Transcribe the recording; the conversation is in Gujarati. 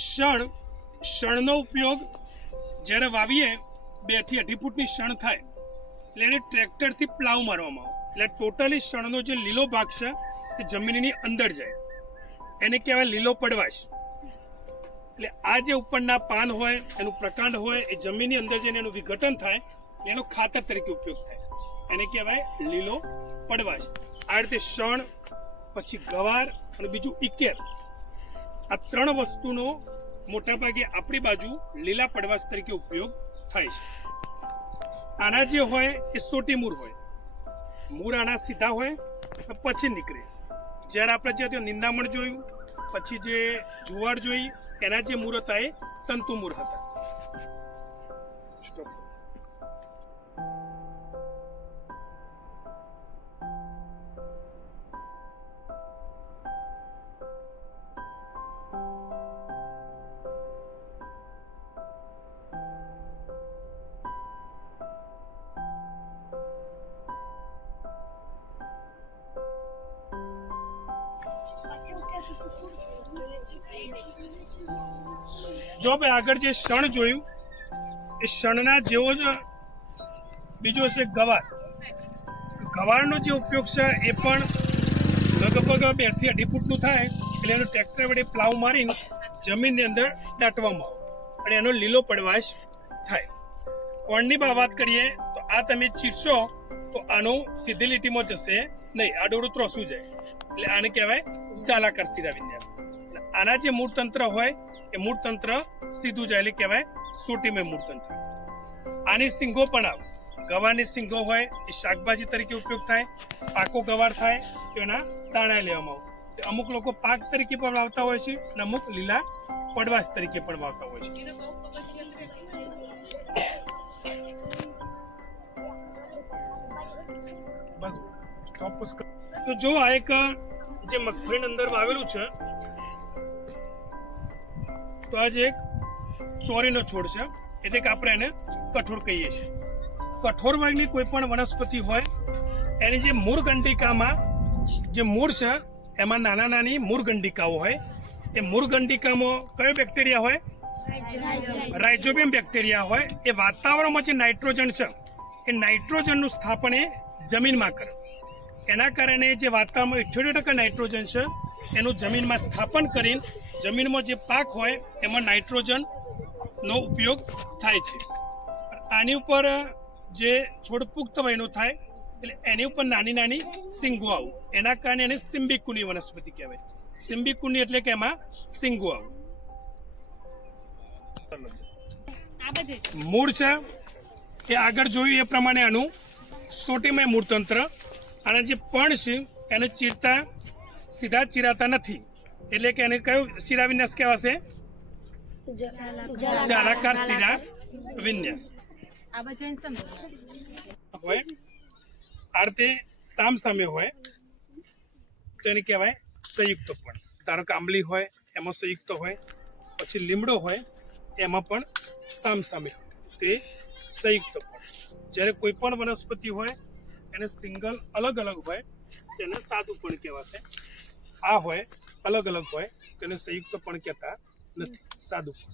શણનો ઉપયોગ જ્યારે વાવીએ 2 થી 2.5 ફૂટની શણ થાય એટલે એને ટ્રેક્ટરથી પ્લાવ મારવામાં આવે એટલે ટોટલી શણનો જે લીલો ભાગ છે એ જમીનની અંદર જાય, એને કહેવાય લીલો પડવાશ. એટલે આ જે ઉપરના પાન હોય એનું પ્રકાંડ હોય એ જમીનની અંદર જઈને એનું વિઘટન થાય, એનો ખાતર તરીકે ઉપયોગ થાય, એને કહેવાય લીલો પડવાશ. આ રીતે શણ, પછી ગવાર અને બીજું ઇકેર, આ 3 વસ્તુનો મોટાભાગે આપણી બાજુ લીલા પડવાશ તરીકે ઉપયોગ થાય છે. આના જે હોય એ સોટી મૂળ હોય, મૂળ આના સીધા હોય પછી નીકળે. જ્યારે આપણે જે નિંદામણ જોયું, પછી જે જુવાર જોઈ, એના જે મૂળ હતા એ તંતુ મૂળ હતા. જો ભાઈ આગળ જે શણ જોયું એ શણના જેવો જ બીજો છે ગવાર. ગવારનો જે ઉપયોગ છે એ પણ લગભગ 2 થી 2.5 ફૂટનું થાય એટલે એનો ટ્રેક્ટર વડે પ્લાવ મારીને જમીનની અંદર દાટવામાં આવે અને એનો લીલો પડવાશ થાય. કોણની વાત કરીએ તો આ તમે ચીરશો તો આનો સીધી લીટીમાં જશે નહીં, આ ડોરું ત્રોસું જાય, એટલે આને કહેવાય ચાલાકાર શિરા વિન્યાસ. આના જે મૂળ તંત્ર હોય એ મૂળ તંત્ર સીધું જાય એટલે કહેવાય સોટીમય મૂળ તંત્ર. આની સિંગો પણ આવે, ગવારની સિંગો હોય એ શાકભાજી તરીકે ઉપયોગ થાય, પાકો ગવાર થાય તો એના દાણા લેવામાં આવે. અમુક લોકો પાક તરીકે પણ વાવતા હોય છે અને અમુક લીલા પડવાશ તરીકે પણ વાવતા હોય છે. બસ ચોક્કસ. તો જો આ એક જે મગફળીની અંદર વાવેલું છે તો આ જે એક ચોરીનો છોડ છે, એટલે કે આપણે એને કઠોળ કહીએ છીએ. કઠોળ વર્ગની કોઈ પણ વનસ્પતિ હોય એની જે મૂળ ગંડિકામાં જે મૂળ છે એમાં નાની મૂળ ગંડિકાઓ હોય. એ મૂળ ગંડિકામાં કયો બેક્ટેરિયા હોય? રાઇઝોબિયમ બેક્ટેરિયા હોય. એ વાતાવરણમાં જે નાઇટ્રોજન છે એ નાઇટ્રોજનનું સ્થાપન એ જમીનમાં કરે. એના કારણે જે વાતાવરણમાં 78% નાઇટ્રોજન છે એનું જમીનમાં સ્થાપન કરીને જમીનમાં જે પાક હોય એમાં નાઇટ્રોજનનો ઉપયોગ થાય છે. આની ઉપર જે છોડ પુખ્ત વયનો થાય એટલે એની ઉપર નાની સિંગો આવું, એના કારણે એને સિમ્બિકુની વનસ્પતિ કહેવાય. સિમ્બિકુની એટલે કે એમાં સિંગો આવું. મૂળ છે એ આગળ જોયું એ પ્રમાણે આનું સોટીમય મૂળતંત્ર. આના જે પણ છે એને ચીરતા સીધા ચીરાતા નથી, એટલે કે એને કયો શિરા વિન્યાસ કહેવાશે? ચાલાકાર શિરા વિન્યાસ. હોય આ રીતે સામ સામે હોય તો એને કહેવાય સંયુક્ત પણ. ધારો કે આંબલી હોય એમાં સંયુક્ત હોય, પછી લીમડો હોય એમાં પણ સામ સામે હોય તે સંયુક્ત પણ. જ્યારે કોઈ પણ વનસ્પતિ હોય એને સિંગલ અલગ હોય તેને સાદું પણ કહેવાશે. આ હોય અલગ હોય તેને સંયુક્ત પણ કહેતા નથી, સાદું પણ.